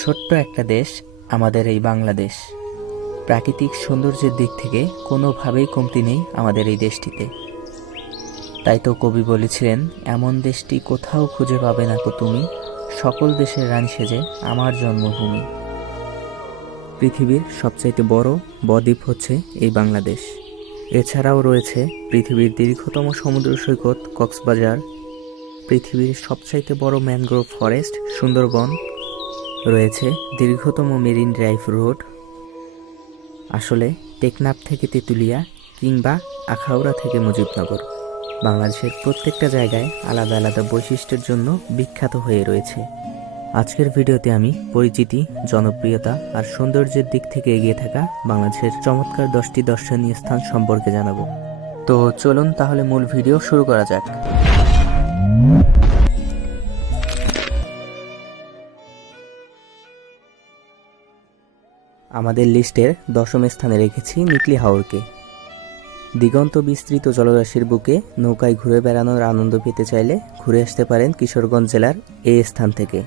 ছোট্ট একটা দেশ আমাদের এই বাংলাদেশ। প্রাকৃতিক সৌন্দর্যের দিক থেকে কোনোভাবেই কমতি নেই আমাদের এই দেশটিতে। তাই তো কবি বলেছিলেন, এমন দেশটি কোথাও খুঁজে পাবে না কো তুমি, সকল দেশের রানী সেজে আমার জন্মভূমি। পৃথিবীর সবচাইতে বড় বদ্বীপ হচ্ছে এই বাংলাদেশ। এছাড়াও রয়েছে পৃথিবীর দীর্ঘতম সমুদ্র সৈকত কক্সবাজার, পৃথিবীর সবচাইতে বড় ম্যানগ্রোভ ফরেস্ট সুন্দরবন, রয়েছে দীর্ঘতম মেরিন ড্রাইভ রোড। আসলে টেকনাফ থেকে তেঁতুলিয়া কিংবা আখাউড়া থেকে মুজিবনগর, বাংলাদেশের প্রত্যেকটা জায়গায় আলাদা আলাদা বৈশিষ্ট্যের জন্য বিখ্যাত হয়ে রয়েছে। আজকের ভিডিওতে আমি পরিচিতি, জনপ্রিয়তা আর সৌন্দর্যের দিক থেকে এগিয়ে থাকা বাংলাদেশের চমৎকার 10টি দর্শনীয় স্থান সম্পর্কে জানাবো। তো চলুন তাহলে মূল ভিডিও শুরু করা যাক। আমাদের লিস্টের 10ম স্থানে রেখেছি নিকলি হাওরকে। দিগন্ত বিস্তৃত জলরাশির বুকে নৌকায় ঘুরে বেড়ানোর আনন্দ পেতে চাইলে ঘুরে আসতে পারেন কিশোরগঞ্জ জেলার এই স্থান থেকে।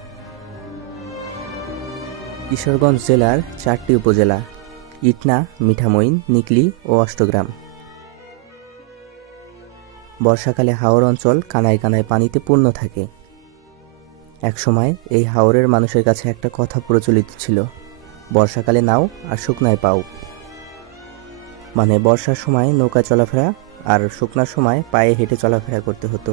কিশোরগঞ্জ জেলার 4টি উপজেলা: ইটনা, মিঠামইন, নিকলি ও অষ্টগ্রাম। বর্ষাকালে হাওর অঞ্চল কানায় কানায় পানিতে পূর্ণ থাকে। একসময় এই হাওরের মানুষের কাছে একটা কথা প্রচলিত ছিল, বর্ষাকালে নাও আর শুকনায় পাও। মানে বর্ষার সময় নৌকা চলাফেরা আর শুকনার সময় পায়ে হেঁটে চলাফেরা করতে হতো।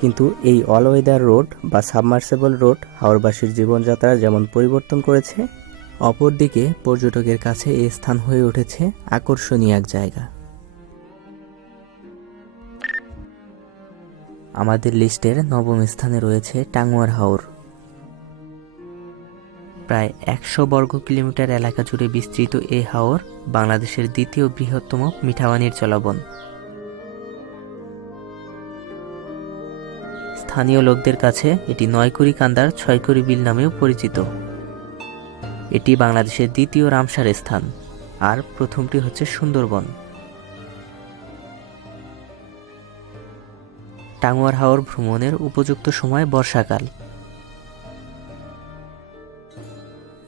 কিন্তু এই অল ওয়েদার রোড বা সাবমার্সেবল রোড হাওরবাসীর জীবনযাত্রা যেমন পরিবর্তন করেছে, অপরদিকে পর্যটকের কাছে এই স্থান হয়ে উঠেছে আকর্ষণীয় এক জায়গা। আমাদের লিস্টের 9ম স্থানে রয়েছে টাঙ্গুয়ার হাওর। প্রায় 100 বর্গ কিলোমিটার এলাকা জুড়ে বিস্তৃত এই হাওর বাংলাদেশের দ্বিতীয় বৃহত্তম মিঠাপানির জলাবন। স্থানীয় লোকদের কাছে এটি 9 কান্দার 6 বিল নামেও পরিচিত। এটি বাংলাদেশের দ্বিতীয় রামসার স্থান, আর প্রথমটি হচ্ছে সুন্দরবন। টাঙ্গুয়ার হাওর ভ্রমণের উপযুক্ত সময় বর্ষাকাল।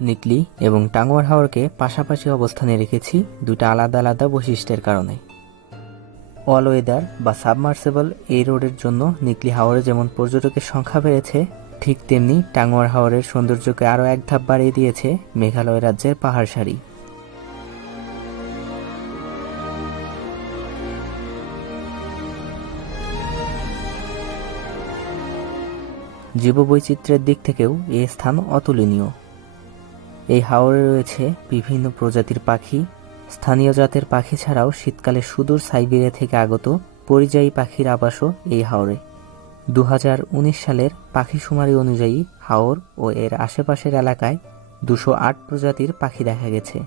নিকলি এবং টাঙ্গুয়ার হাওরকে পাশাপাশি অবস্থানে রেখেছি দুটো আলাদা আলাদা বৈশিষ্ট্যের কারণে। অল ওয়েদার বা সাবমার্সেবল এই রোডের জন্য নিকলি হাওরে যেমন পর্যটকের সংখ্যা বেড়েছে, ঠিক তেমনি টাঙ্গুয়ার হাওরের সৌন্দর্যকে আরও এক ধাপ বাড়িয়ে দিয়েছে মেঘালয় রাজ্যের পাহাড় সারি। জীববৈচিত্র্যের দিক থেকেও এই স্থান অতুলনীয়। এই হাওরে রয়েছে বিভিন্ন প্রজাতির পাখি। স্থানীয় জাতের পাখি ছাড়াও শীতকালে সুদূর সাইবেরিয়া থেকে আগত পরিযায়ী পাখির আবাসও এই হাওরে। 2019 সালের পাখিশুমারি অনুযায়ী হাওর ও এর আশেপাশের এলাকায় 208 প্রজাতির পাখি দেখা গেছে।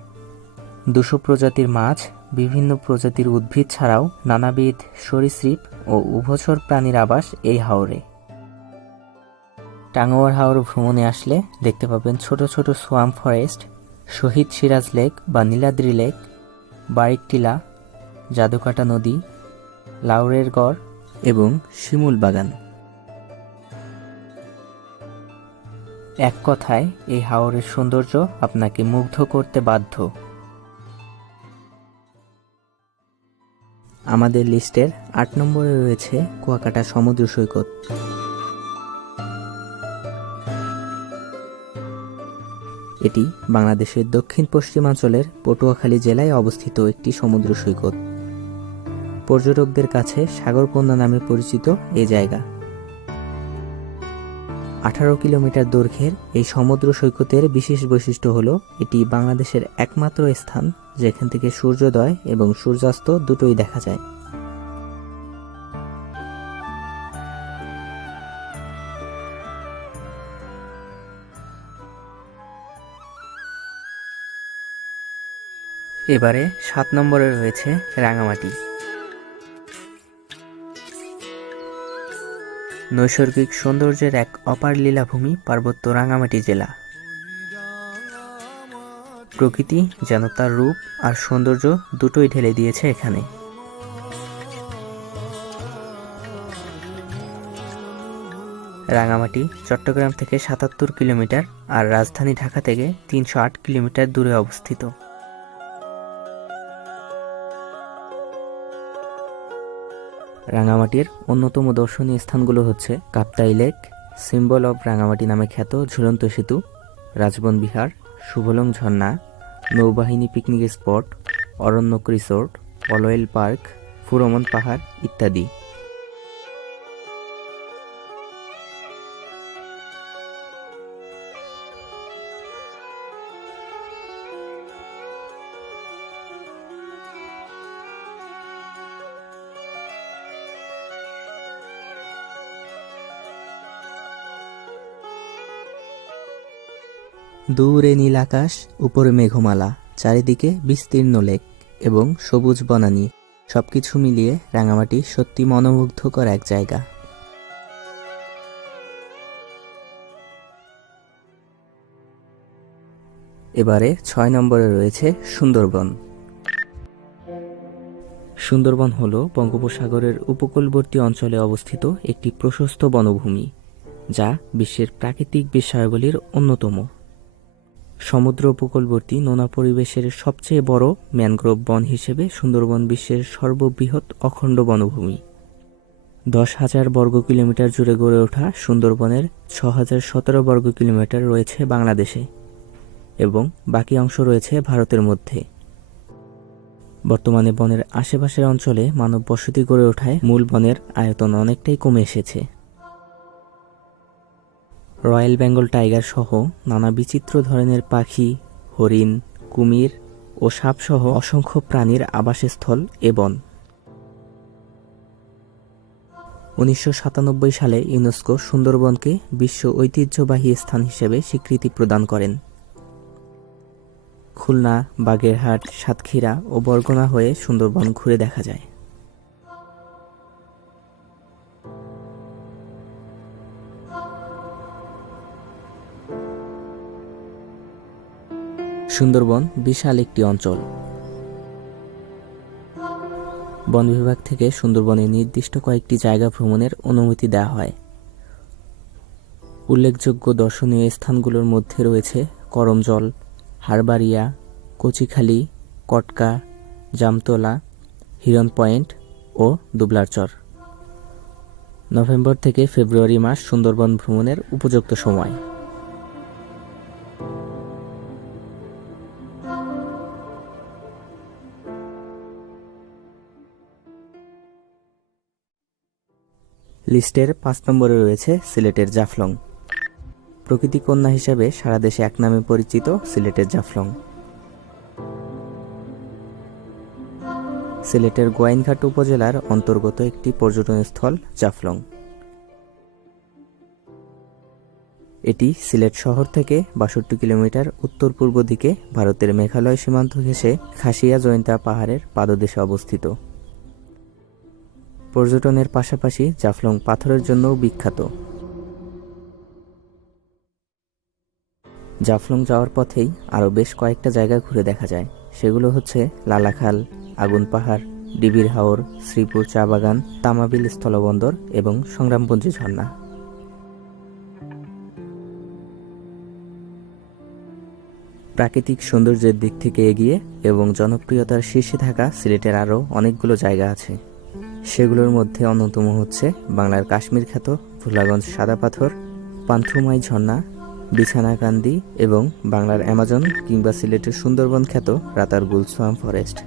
200 প্রজাতির মাছ, বিভিন্ন প্রজাতির উদ্ভিদ ছাড়াও নানাবিধ সরীসৃপ ও উভচর প্রাণীর আবাস এই হাওরে। টাঙ্গুয়ার হাওর ভ্রমণে আসলে দেখতে পাবেন ছোট ছোট সোয়াম ফরেস্ট, শহীদ সিরাজ লেক বা নীলাদ্রি লেক, বারিক টিলা, জাদুকাটা নদী, লাউরের গড় এবং শিমুল বাগান। এক কথায় এই হাওরের সৌন্দর্য আপনাকে মুগ্ধ করতে বাধ্য। আমাদের লিস্টের 8 নম্বরে রয়েছে কুয়াকাটা সমুদ্র সৈকত। এটি বাংলাদেশের দক্ষিণ পশ্চিমাঞ্চলের পটুয়াখালী জেলায় অবস্থিত একটি সমুদ্র সৈকত। পর্যটকদের কাছে সাগরকন্যা নামে পরিচিত এই জায়গা। 18 কিলোমিটার দৈর্ঘ্যের এই সমুদ্র সৈকতের বিশেষ বৈশিষ্ট্য হল এটি বাংলাদেশের একমাত্র স্থান যেখান থেকে সূর্যোদয় এবং সূর্যাস্ত দুটোই দেখা যায়। এবারে 7 নম্বরে রয়েছে রাঙামাটি। নৈসর্গিক সৌন্দর্যের এক অপার লীলাভূমি পার্বত্য রাঙামাটি জেলা। প্রকৃতি যেন তার রূপ আর সৌন্দর্য দুটোই ঢেলে দিয়েছে এখানে। রাঙামাটি চট্টগ্রাম থেকে ৭৭ কিলোমিটার আর রাজধানী ঢাকা থেকে ৩০৮ কিলোমিটার দূরে অবস্থিত। রাঙামাটির অন্যতম দর্শনীয় স্থানগুলো হচ্ছে Kaptai lake, symbol of Rangamati নামে খ্যাত ঝুলন্ত সেতু, রাজবন বিহার, শুভলং ঝর্ণা, নৌবাহিনী picnic spot, Aranyak resort, অলওয়েল park, Furomon পাহাড় ইত্যাদি। দূরে নীল আকাশ, উপরে মেঘমালা, চারিদিকে বিস্তীর্ণ লেক এবং সবুজ বনানী, সবকিছু মিলিয়ে রাঙামাটি সত্যি মনোমুগ্ধকর এক জায়গা। এবারে ৬ নম্বরে রয়েছে সুন্দরবন। সুন্দরবন হল বঙ্গোপসাগরের উপকূলবর্তী অঞ্চলে অবস্থিত একটি প্রশস্ত বনভূমি, যা বিশ্বের প্রাকৃতিক বিস্ময়গুলির অন্যতম। সমুদ্র উপকূলবর্তী নোনা পরিবেশের সবচেয়ে বড় ম্যানগ্রোভ বন হিসেবে সুন্দরবন বিশ্বের সর্ববৃহৎ অখণ্ড বনভূমি। ১০,০০০ বর্গ কিলোমিটার জুড়ে গড়ে ওঠা সুন্দরবনের ৬,০১৭ বর্গ কিলোমিটার রয়েছে বাংলাদেশে এবং বাকি অংশ রয়েছে ভারতের মধ্যে। বর্তমানে বনের আশেপাশের অঞ্চলে মানব বসতি গড়ে ওঠায় মূল বনের আয়তন অনেকটাই কমে এসেছে। রয়্যাল বেঙ্গল টাইগার সহ নানা বিচিত্র ধরনের পাখি, হরিণ, কুমির ও সাপ সহ অসংখ্য প্রাণীর আবাসস্থল এ বন। ১৯৯৭ সালে ইউনেস্কো সুন্দরবনকে বিশ্ব ঐতিহ্যবাহী স্থান হিসেবে স্বীকৃতি প্রদান করেন। খুলনা, বাগেরহাট, সাতক্ষীরা ও বরগুনা হয়ে সুন্দরবন ঘুরে দেখা যায়। সুন্দরবন বিশাল একটি অঞ্চল। বন বিভাগ থেকে সুন্দরবনের নির্দিষ্ট কয়েকটি জায়গা ভ্রমণের অনুমতি দেওয়া হয়। উল্লেখযোগ্য দর্শনীয় স্থানগুলোর মধ্যে রয়েছে করমজল, হারবাড়িয়া, কচিখালী, কটকা, জামতলা, হিরন পয়েন্ট ও দুবলারচর। নভেম্বর থেকে ফেব্রুয়ারি মাস সুন্দরবন ভ্রমণের উপযুক্ত সময়। লিস্টের ৫ নম্বরে রয়েছে সিলেটের জাফলং। প্রকৃতি কন্যা হিসেবে সারা দেশে এক নামে পরিচিত সিলেটের জাফলং। সিলেটের গোয়াইনঘাট উপজেলার অন্তর্গত একটি পর্যটন স্থল জাফলং। এটি সিলেট শহর থেকে ৬২ কিলোমিটার উত্তর পূর্ব দিকে ভারতের মেঘালয় সীমান্ত ঘেঁষে খাসিয়া জয়ন্তা পাহাড়ের পাদদেশে অবস্থিত। পর্যটনের পাশাপাশি জাফলং পাথরের জন্যও বিখ্যাত। জাফলং যাওয়ার পথেই আরও বেশ কয়েকটা জায়গা ঘুরে দেখা যায়। সেগুলো হচ্ছে লালাখাল, আগুন পাহাড়, ডিবির হাওর, শ্রীপুর চা বাগান, তামাবিল স্থলবন্দর এবং সংগ্রামপুঞ্জি ঝর্ণা। প্রাকৃতিক সৌন্দর্যের দিক থেকে এগিয়ে এবং জনপ্রিয়তার শীর্ষে থাকা সিলেটের আরও অনেকগুলো জায়গা আছে। সেগুলোর মধ্যে অন্যতম হচ্ছে বাংলার কাশ্মীর খ্যাত ভোলাগঞ্জ সাদা পাথর, পান্থুমাই ঝর্ণা, বিছানাকান্দি এবং বাংলার অ্যামাজন কিংবা সিলেটের সুন্দরবন খ্যাত রাতারগুল সোয়াম্প ফরেস্ট।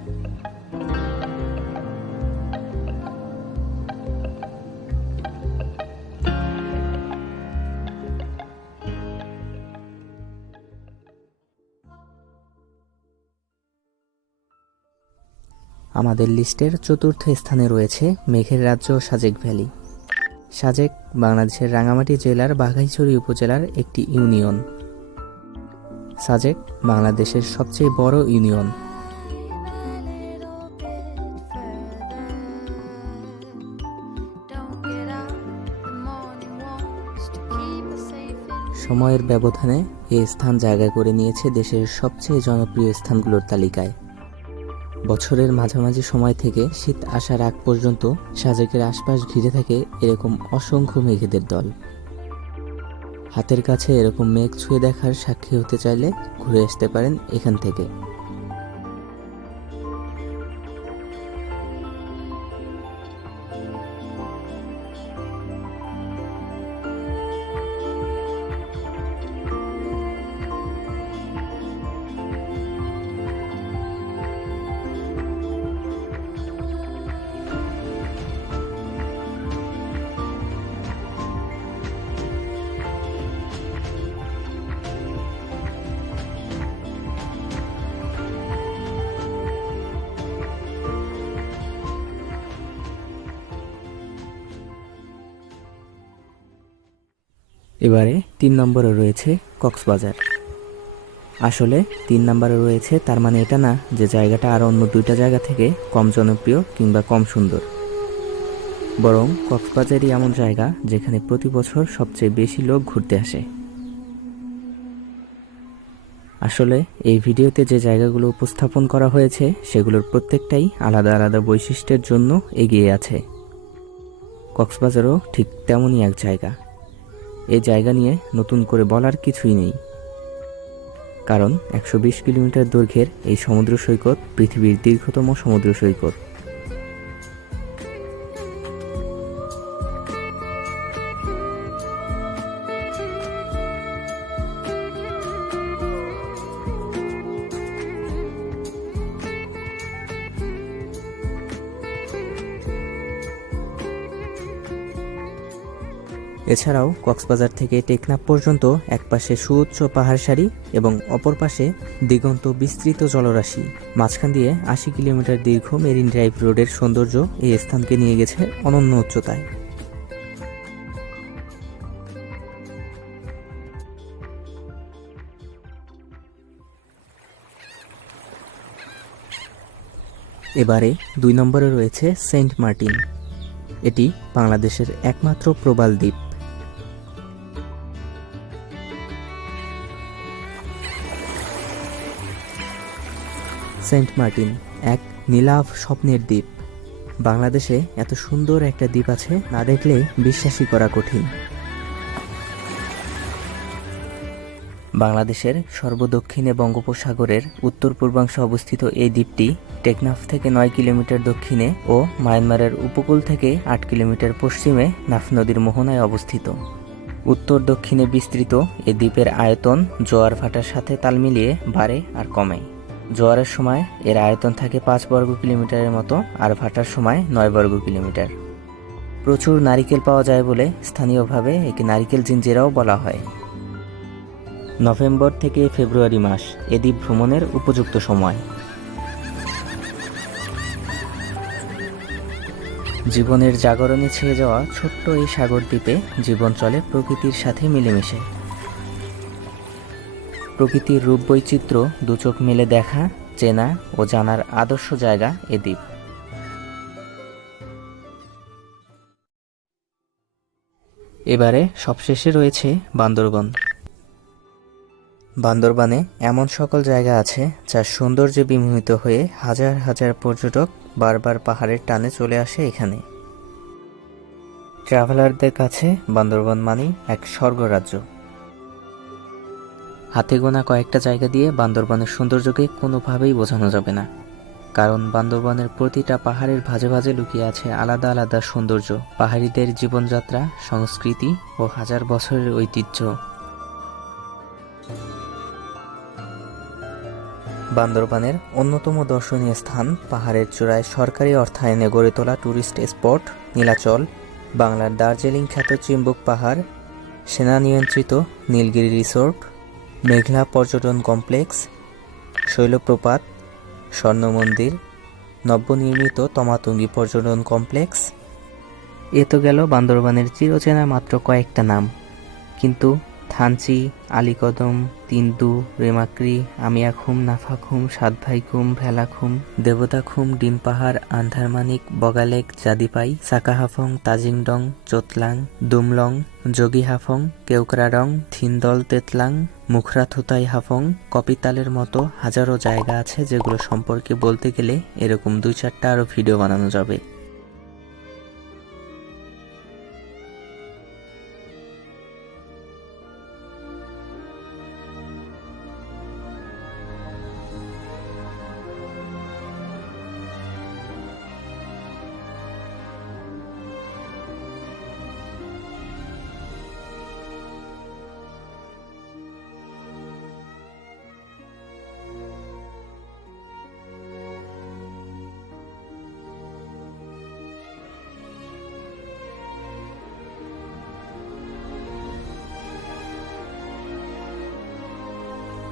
আমাদের লিস্টের চতুর্থ স্থানে রয়েছে মেঘের রাজ্য সাজেক ভ্যালি। সাজেক বাংলাদেশের রাঙ্গামাটি জেলার বাঘাইছড়ি উপজেলার একটি ইউনিয়ন। সাজেক বাংলাদেশের সবচেয়ে বড় ইউনিয়ন। সময়ের ব্যবধানে এই স্থান জায়গা করে নিয়েছে দেশের সবচেয়ে জনপ্রিয় স্থানগুলোর তালিকায়। বছরের মাঝামাঝি সময় থেকে শীত আসার আগ পর্যন্ত সাজেকের আশপাশ ঘিরে থাকে এরকম অসংখ্য মেঘেদের দল। হাতের কাছে এরকম মেঘ ছুঁয়ে দেখার সাক্ষী হতে চাইলে ঘুরে আসতে পারেন এখান থেকে। এবারে 3 নম্বরে রয়েছে কক্সবাজার। আসলে 3 নম্বরে রয়েছে তার মানে এটা না যে জায়গাটা আর অন্য 2টা জায়গা থেকে কম জনপ্রিয় কিংবা কম সুন্দর, বরং কক্সবাজারই এমন জায়গা যেখানে প্রতি বছর সবচেয়ে বেশি লোক ঘুরতে আসে। আসলে এই ভিডিওতে যে জায়গাগুলো উপস্থাপন করা হয়েছে সেগুলোর প্রত্যেকটাই আলাদা আলাদা বৈশিষ্ট্যের জন্য এগিয়ে আছে। কক্সবাজারও ঠিক তেমনই এক জায়গা। এই জায়গা নিয়ে নতুন করে বলার কিছুই নেই, কারণ 120 কিলোমিটার দৈর্ঘ্যের এই সমুদ্র সৈকত পৃথিবীর দীর্ঘতম সমুদ্র সৈকত। এছাড়াও কক্সবাজার থেকে টেকনাফ পর্যন্ত একপাশে সুউচ্চ পাহাড় সারি এবং অপর পাশে দিগন্ত বিস্তৃত জলরাশি, মাঝখান দিয়ে 80 কিলোমিটার দীর্ঘ মেরিন ড্রাইভ রোডের সৌন্দর্য এই স্থানকে নিয়ে গেছে অনন্য উচ্চতায়। এবারে 2 নম্বরে রয়েছে সেন্ট মার্টিন। এটি বাংলাদেশের একমাত্র প্রবাল দ্বীপ। সেন্ট মার্টিন এক নীলাভ স্বপ্নের দ্বীপ। বাংলাদেশে এত সুন্দর একটা দ্বীপ আছে না দেখলে বিশ্বাসই করা কঠিন। বাংলাদেশের সর্বদক্ষিণে বঙ্গোপসাগরের উত্তর পূর্বাংশে অবস্থিত এই দ্বীপটি টেকনাফ থেকে 9 কিলোমিটার দক্ষিণে ও মায়ানমারের উপকূল থেকে 8 কিলোমিটার পশ্চিমে নাফ নদীর মোহনায় অবস্থিত। উত্তর দক্ষিণে বিস্তৃত এই দ্বীপের আয়তন জোয়ার ভাটার সাথে তাল মিলিয়ে বাড়ে আর কমে। জোয়ারের সময় এর আয়তন থাকে 5 বর্গ কিলোমিটারের মতো, আর ভাটার সময় 9 বর্গ কিলোমিটার। প্রচুর নারিকেল পাওয়া যায় বলে স্থানীয়ভাবে একে নারিকেল জিঞ্জিরাও বলা হয়। নভেম্বর থেকে ফেব্রুয়ারি মাস এ দ্বীপ ভ্রমণের উপযুক্ত সময়। জীবনের জাগরণে ছেয়ে যাওয়া ছোট্ট এই সাগর দ্বীপে জীবন চলে প্রকৃতির সাথে মিলেমিশে। প্রকৃতির রূপ বৈচিত্র্য দুচোখ মেলে দেখা, চেনা ও জানার আদর্শ জায়গা এ দ্বীপ। এবারে সবশেষে রয়েছে বান্দরবন। বান্দরবানে এমন সকল জায়গা আছে যার সৌন্দর্যে বিমোহিত হয়ে হাজার হাজার পর্যটক বারবার পাহাড়ের টানে চলে আসে এখানে। ট্রাভেলারদের কাছে বান্দরবন মানেই এক স্বর্গরাজ্য। হাতে গোনা কয়েকটা জায়গা দিয়ে বান্দরবনের সৌন্দর্যকে কোনোভাবেই বোঝানো যাবে না, কারণ বান্দরবনের প্রতিটা পাহাড়ের ভাঁজে ভাঁজে লুকিয়ে আছে আলাদা আলাদা সৌন্দর্য, পাহাড়িদের জীবনযাত্রা, সংস্কৃতি ও হাজার বছরের ঐতিহ্য। বান্দরবানের অন্যতম দর্শনীয় স্থান পাহাড়ের চূড়ায় সরকারি অর্থায়নে গড়ে তোলা ট্যুরিস্ট স্পট নীলাচল, বাংলার দার্জিলিং খ্যাত চিম্বুক পাহাড়, সেনা নিয়ন্ত্রিত নীলগিরি রিসোর্ট, মেঘলা পর্যটন কমপ্লেক্স, শৈলপ্রপাত, স্বর্ণ মন্দির, নবনির্মিত তমাতুঙ্গি পর্যটন কমপ্লেক্স। এ তো গেল বান্দরবানের চিরচেনা মাত্র কয়েকটা নাম, কিন্তু থানচি, আলীকদম, তিন্দু, রেমাক্রি, আমিয়াখুম, নাফাখুম, সাতভাইখুম, ভেলাখুম, দেবতাখুম, ডিম পাহাড়, আন্ধারমানিক, বগালেক, জাদিপাই, সাকাহাফং, তাজিংডং, চোতলাং, দুমলং, যোগীহাফং, কেউকরাডং, থিনদল তেতলাং, মুখরাথুতাই হাফং, কপিতালের মতো হাজারো জায়গা আছে যেগুলো সম্পর্কে বলতে গেলে এরকম 2-4টা আরও ভিডিও বানানো যাবে।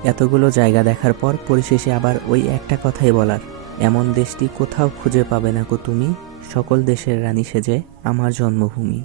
এতগুলো জায়গা দেখার পর পরিশেষে আবার ওই একটা কথাই বলার, এমন দেশটি কোথাও খুঁজে পাবে না গো তুমি, সকল দেশের রানী সেজে আমার জন্মভূমি।